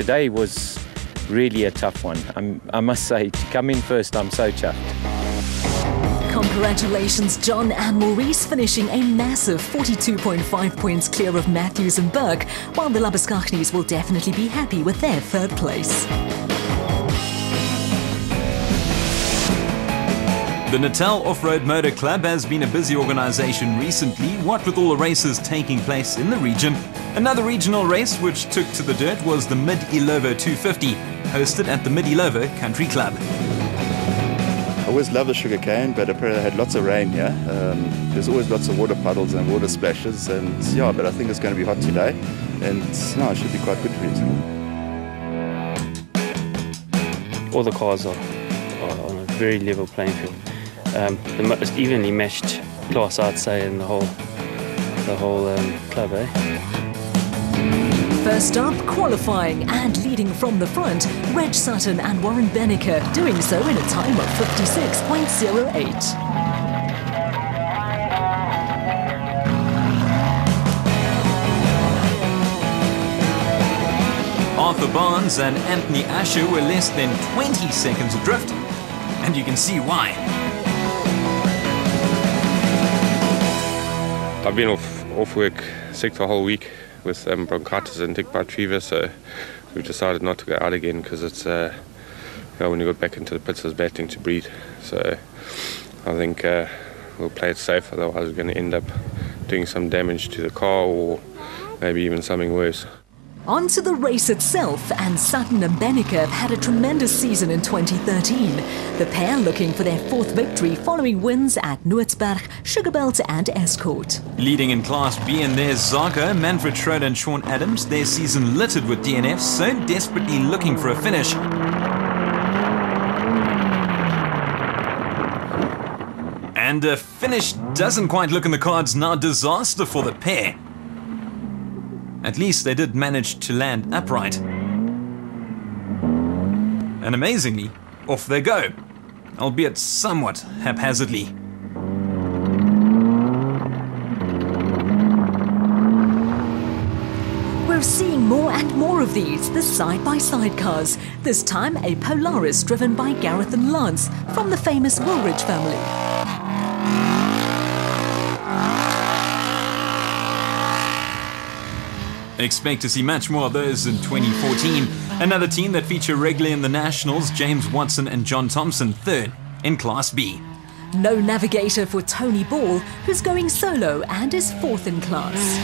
today was really a tough one. I must say, to come in first, I'm so chuffed. Congratulations, John and Maurice, finishing a massive 42.5 points clear of Matthews and Burke, while the Labuskaghnis will definitely be happy with their third place. The Natal Off-Road Motor Club has been a busy organisation recently, what with all the races taking place in the region. Another regional race which took to the dirt was the Mid-Illovo 250, hosted at the Mid-Illovo Country Club. I always love the sugarcane, but apparently they had lots of rain here. There's always lots of water puddles and water splashes, and yeah, but I think it's going to be hot today, and no, it should be quite good for it. All the cars are on a very level playing field. The most evenly matched class, I'd say, in the whole club, eh? First up, qualifying and leading from the front, Reg Sutton and Warren Benneker, doing so in a time of 56.08. Arthur Barnes and Anthony Asher were less than 20 seconds adrift, and you can see why. I've been off work sick the whole week with bronchitis and tick bite fever, so we've decided not to go out again because it's when you go back into the pits, it's bad thing to breathe. So I think we'll play it safe, otherwise we're going to end up doing some damage to the car or maybe even something worse. On to the race itself, and Sutton and Benneker have had a tremendous season in 2013. The pair looking for their fourth victory following wins at Noordsburg, Sugarbelt and Escort. Leading in Class B, and there's Zarko, Manfred Schroeder and Sean Adams, their season littered with DNFs, so desperately looking for a finish. And a finish doesn't quite look in the cards now. Disaster for the pair. At least they did manage to land upright. And amazingly, off they go, albeit somewhat haphazardly. We're seeing more and more of these, the side-by-side cars. This time a Polaris driven by Gareth and Lance from the famous Woolridge family. Expect to see much more of those in 2014. Another team that feature regularly in the Nationals, James Watson and John Thompson, third in Class B. No navigator for Tony Ball, who's going solo and is fourth in class.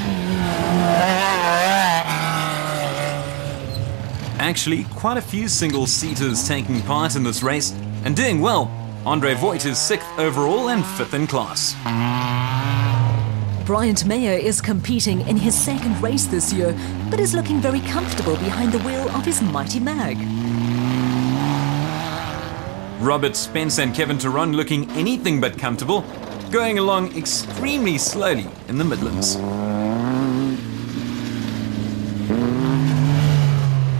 Actually, quite a few single-seaters taking part in this race and doing well. Andre Voigt is sixth overall and fifth in class. Bryant Mayer is competing in his second race this year, but is looking very comfortable behind the wheel of his mighty Mag. Robert Spence and Kevin Teron looking anything but comfortable, going along extremely slowly in the Midlands.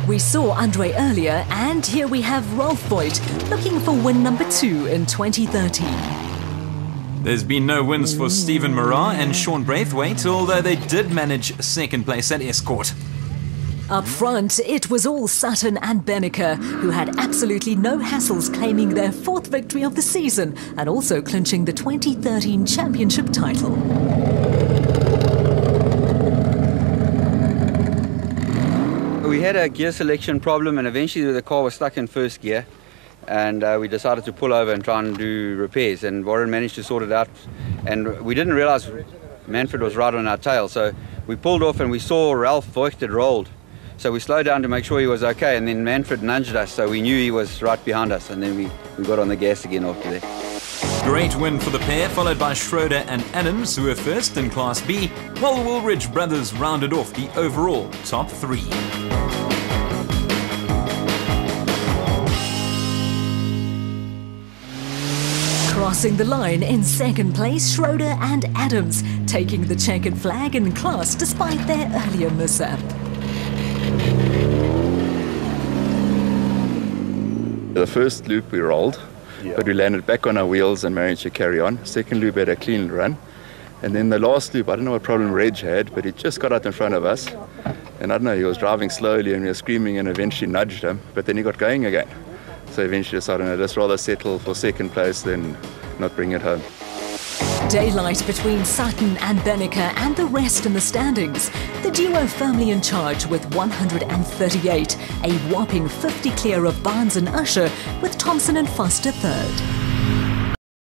We saw Andre earlier, and here we have Rolf Voigt looking for win number 2 in 2013. There's been no wins for Stephen Marat and Sean Braithwaite, although they did manage second place at Escort. Up front, it was all Sutton and Benneker, who had absolutely no hassles claiming their fourth victory of the season and also clinching the 2013 championship title. We had a gear selection problem, and eventually the car was stuck in first gear. And we decided to pull over and try and do repairs, and Warren managed to sort it out, and we didn't realize Manfred was right on our tail, so we pulled off and we saw Ralph Voigt had rolled, so we slowed down to make sure he was okay, and then Manfred nudged us, so we knew he was right behind us, and then we got on the gas again after that. Great win for the pair, followed by Schroeder and Adams, who were first in Class B, while the Woolridge brothers rounded off the overall top 3. Crossing the line in second place, Schroeder and Adams, taking the checkered flag in class despite their earlier mishap. The first loop we rolled, but we landed back on our wheels and managed to carry on. Second loop had a clean run, And then the last loop, I don't know what problem Reg had, but he just got out in front of us. And I don't know, he was driving slowly and we were screaming and eventually nudged him, but then he got going again. So eventually decided, no, let's rather settle for second place than not bring it home. Daylight between Sutton and Benneker and the rest in the standings. The duo firmly in charge with 138, a whopping 50 clear of Barnes and Usher, with Thompson and Foster third.